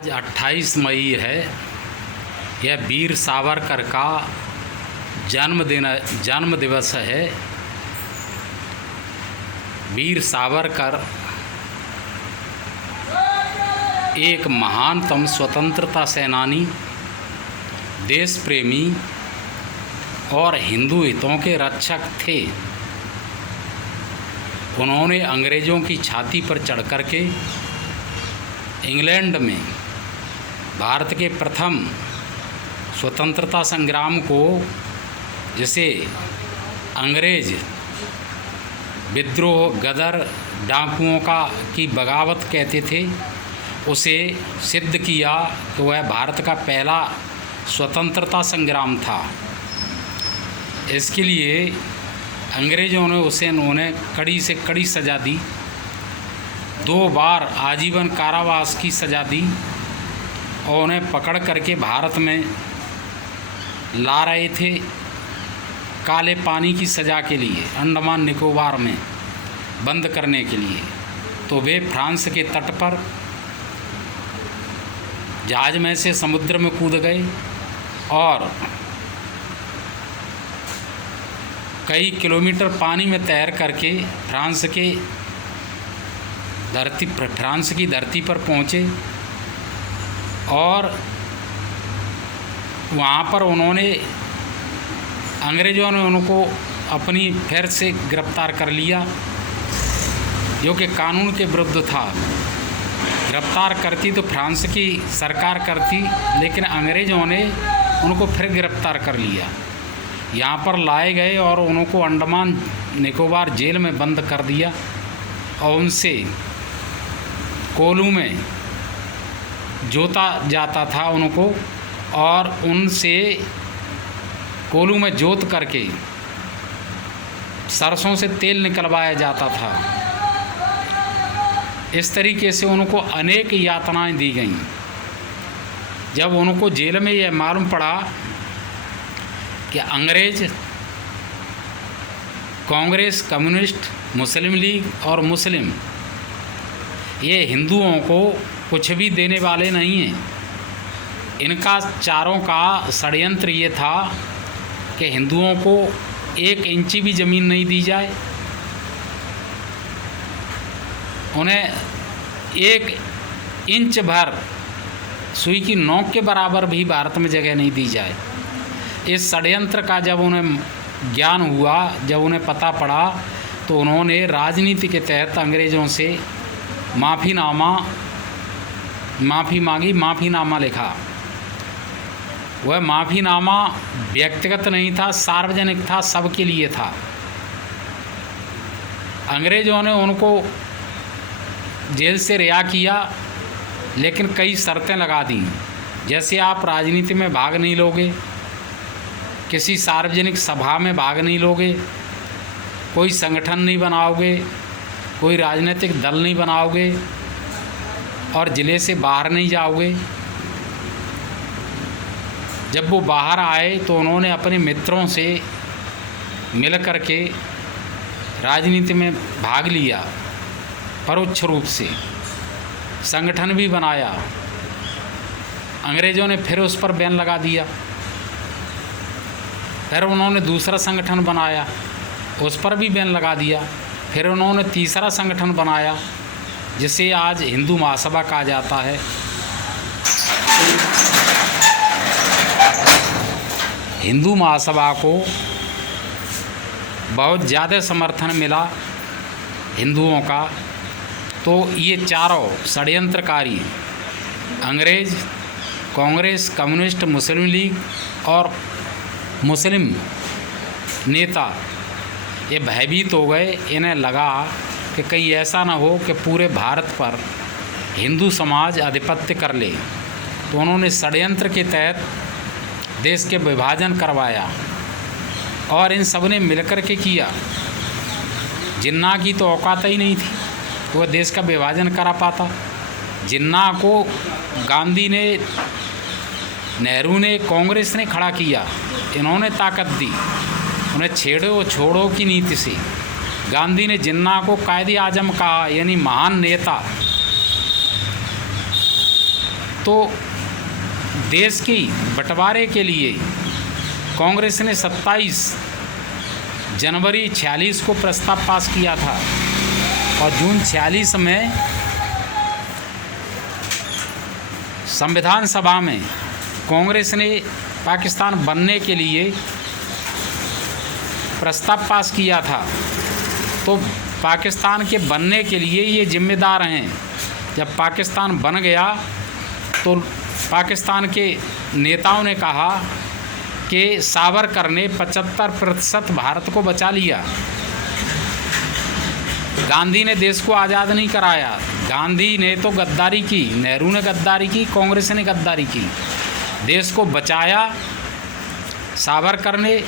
आज 28 मई है। यह वीर सावरकर का जन्म दिवस है। वीर सावरकर एक महानतम स्वतंत्रता सेनानी, देश प्रेमी और हिंदू हितों के रक्षक थे। उन्होंने अंग्रेज़ों की छाती पर चढ़ कर के इंग्लैंड में भारत के प्रथम स्वतंत्रता संग्राम को, जिसे अंग्रेज विद्रोह, गदर, डाकुओं की बगावत कहते थे, उसे सिद्ध किया कि वह भारत का पहला स्वतंत्रता संग्राम था। इसके लिए अंग्रेज़ों ने उन्हें कड़ी से कड़ी सज़ा दी। 2 बार आजीवन कारावास की सज़ा दी और उन्हें पकड़ करके भारत में ला रहे थे काले पानी की सज़ा के लिए, अंडमान निकोबार में बंद करने के लिए। तो वे फ्रांस के तट पर जहाज में से समुद्र में कूद गए और कई किलोमीटर पानी में तैर करके फ्रांस की धरती पर पहुँचे और वहाँ पर अंग्रेज़ों ने उनको अपनी फिर से गिरफ्तार कर लिया, जो कि कानून के विरुद्ध था। गिरफ्तार करती तो फ्रांस की सरकार करती, लेकिन अंग्रेज़ों ने उनको फिर गिरफ्तार कर लिया। यहाँ पर लाए गए और उनको अंडमान निकोबार जेल में बंद कर दिया और उनसे कोलू में जोता जाता था उनको, और उनसे कोलू में जोत करके सरसों से तेल निकलवाया जाता था। इस तरीके से उनको अनेक यातनाएं दी गईं। जब उनको जेल में यह मालूम पड़ा कि अंग्रेज, कांग्रेस, कम्युनिस्ट, मुस्लिम लीग और मुस्लिम ये हिंदुओं को कुछ भी देने वाले नहीं हैं, इनका चारों का षड्यंत्र ये था कि हिंदुओं को 1 इंची भी ज़मीन नहीं दी जाए, उन्हें 1 इंच भर सुई की नोक के बराबर भी भारत में जगह नहीं दी जाए। इस षड्यंत्र का जब उन्हें ज्ञान हुआ, जब उन्हें पता पड़ा, तो उन्होंने राजनीति के तहत अंग्रेज़ों से माफ़ी मांगी, माफ़ीनामा लिखा। वह माफ़ीनामा व्यक्तिगत नहीं था, सार्वजनिक था, सबके लिए था। अंग्रेज़ों ने उनको जेल से रिहा किया, लेकिन कई शर्तें लगा दी, जैसे आप राजनीति में भाग नहीं लोगे, किसी सार्वजनिक सभा में भाग नहीं लोगे, कोई संगठन नहीं बनाओगे, कोई राजनीतिक दल नहीं बनाओगे और ज़िले से बाहर नहीं जाओगे। जब वो बाहर आए तो उन्होंने अपने मित्रों से मिल कर के राजनीति में भाग लिया, परोक्ष रूप से संगठन भी बनाया। अंग्रेज़ों ने फिर उस पर बैन लगा दिया। फिर उन्होंने दूसरा संगठन बनाया, उस पर भी बैन लगा दिया। फिर उन्होंने तीसरा संगठन बनाया, जिसे आज हिंदू महासभा कहा जाता है। हिंदू महासभा को बहुत ज़्यादा समर्थन मिला हिंदुओं का। तो ये चारों षड्यंत्रकारी, अंग्रेज़, कांग्रेस, कम्युनिस्ट, मुस्लिम लीग और मुस्लिम नेता ये भयभीत हो गए। इन्हें लगा कि कहीं ऐसा ना हो कि पूरे भारत पर हिंदू समाज आधिपत्य कर ले, तो उन्होंने षड्यंत्र के तहत देश के विभाजन करवाया और इन सब ने मिलकर के किया। जिन्ना की तो औकात ही नहीं थी तो वह देश का विभाजन करा पाता। जिन्ना को गांधी ने, नेहरू ने, कांग्रेस ने खड़ा किया, इन्होंने ताकत दी। उन्हें छेड़ो छोड़ो की नीति से गांधी ने जिन्ना को कायदे आजम कहा, यानी महान नेता। तो देश की बंटवारे के लिए कांग्रेस ने 27 जनवरी 46 को प्रस्ताव पास किया था और जून 46 में संविधान सभा में कांग्रेस ने पाकिस्तान बनने के लिए प्रस्ताव पास किया था। तो पाकिस्तान के बनने के लिए ये जिम्मेदार हैं। जब पाकिस्तान बन गया तो पाकिस्तान के नेताओं ने कहा कि सावरकर ने 75% भारत को बचा लिया। गांधी ने देश को आज़ाद नहीं कराया। गांधी ने तो गद्दारी की, नेहरू ने गद्दारी की, कांग्रेस ने गद्दारी की। देश को बचाया सावरकर ने,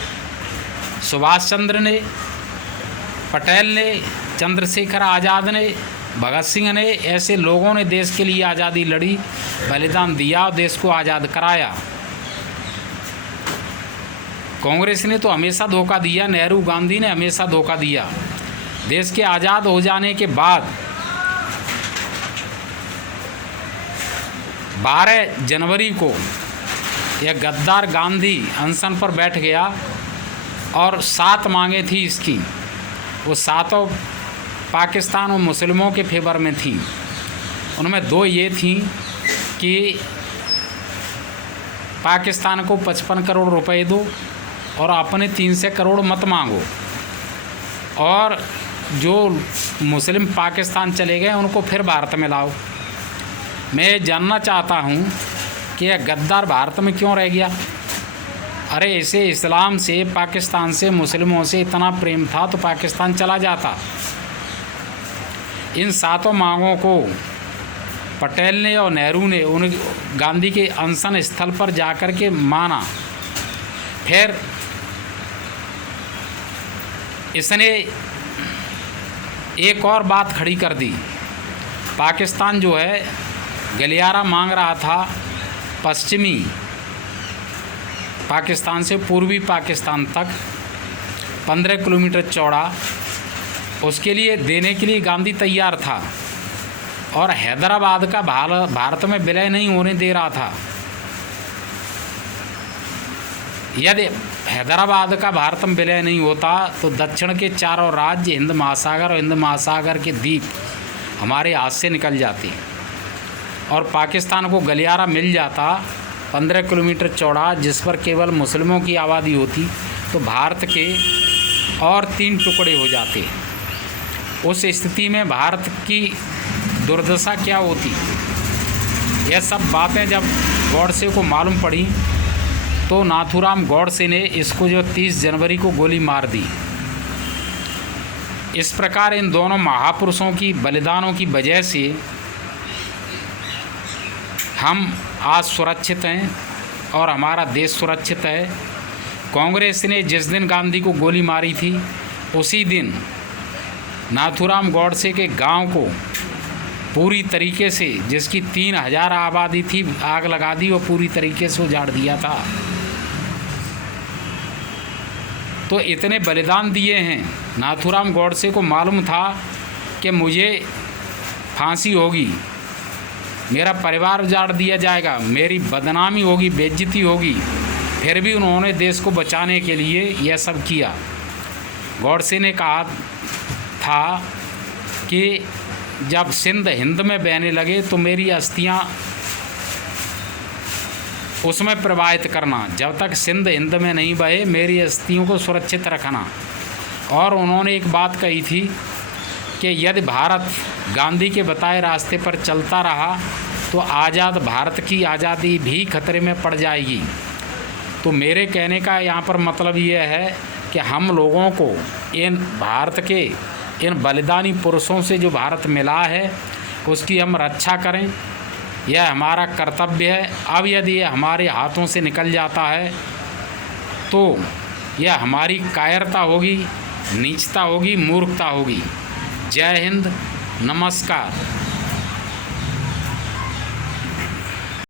सुभाष चंद्र ने, पटेल ने, चंद्रशेखर आज़ाद ने, भगत सिंह ने, ऐसे लोगों ने देश के लिए आज़ादी लड़ी, बलिदान दिया और देश को आज़ाद कराया। कांग्रेस ने तो हमेशा धोखा दिया, नेहरू गांधी ने हमेशा धोखा दिया। देश के आज़ाद हो जाने के बाद 12 जनवरी को यह गद्दार गांधी अनशन पर बैठ गया और 7 मांगे थी इसकी। वो 7 पाकिस्तान और मुस्लिमों के फेवर में थी। उनमें 2 ये थी कि पाकिस्तान को 55 करोड़ रुपए दो और अपने 300 करोड़ मत मांगो, और जो मुस्लिम पाकिस्तान चले गए उनको फिर भारत में लाओ। मैं जानना चाहता हूँ कि यह गद्दार भारत में क्यों रह गया। अरे ऐसे इस्लाम से, पाकिस्तान से, मुस्लिमों से इतना प्रेम था तो पाकिस्तान चला जाता। इन 7 मांगों को पटेल ने और नेहरू ने उन गांधी के अनशन स्थल पर जाकर के माना। फिर इसने एक और बात खड़ी कर दी। पाकिस्तान जो है गलियारा मांग रहा था पश्चिमी पाकिस्तान से पूर्वी पाकिस्तान तक 15 किलोमीटर चौड़ा, उसके लिए देने के लिए गांधी तैयार था और हैदराबाद का भारत में विलय नहीं होने दे रहा था। यदि हैदराबाद का भारत में विलय नहीं होता तो दक्षिण के चारों राज्य, हिंद महासागर और हिंद महासागर के द्वीप हमारे हाथ से निकल जाते और पाकिस्तान को गलियारा मिल जाता 15 किलोमीटर चौड़ा, जिस पर केवल मुस्लिमों की आबादी होती, तो भारत के और 3 टुकड़े हो जाते। उस स्थिति में भारत की दुर्दशा क्या होती। यह सब बातें जब गॉडसे को मालूम पड़ी तो नाथूराम गॉडसे ने इसको जो 30 जनवरी को गोली मार दी। इस प्रकार इन दोनों महापुरुषों की बलिदानों की वजह से हम आज सुरक्षित हैं और हमारा देश सुरक्षित है। कांग्रेस ने जिस दिन गांधी को गोली मारी थी उसी दिन नाथूराम गॉडसे के गांव को पूरी तरीके से, जिसकी 3000 आबादी थी, आग लगा दी और पूरी तरीके से उजाड़ दिया था। तो इतने बलिदान दिए हैं। नाथूराम गॉडसे को मालूम था कि मुझे फांसी होगी, मेरा परिवार उजाड़ दिया जाएगा, मेरी बदनामी होगी, बेइज्जती होगी, फिर भी उन्होंने देश को बचाने के लिए यह सब किया। गॉडसे ने कहा था कि जब सिंध हिंद में बहने लगे तो मेरी अस्थियां उसमें प्रवाहित करना, जब तक सिंध हिंद में नहीं बहे मेरी अस्थियों को सुरक्षित रखना। और उन्होंने एक बात कही थी कि यदि भारत गांधी के बताए रास्ते पर चलता रहा तो आज़ाद भारत की आज़ादी भी खतरे में पड़ जाएगी। तो मेरे कहने का यहाँ पर मतलब ये है कि हम लोगों को इन भारत के इन बलिदानी पुरुषों से जो भारत मिला है उसकी हम रक्षा करें, यह हमारा कर्तव्य है। अब यदि यह हमारे हाथों से निकल जाता है तो यह हमारी कायरता होगी, नीचता होगी, मूर्खता होगी। जय हिंद, नमस्कार।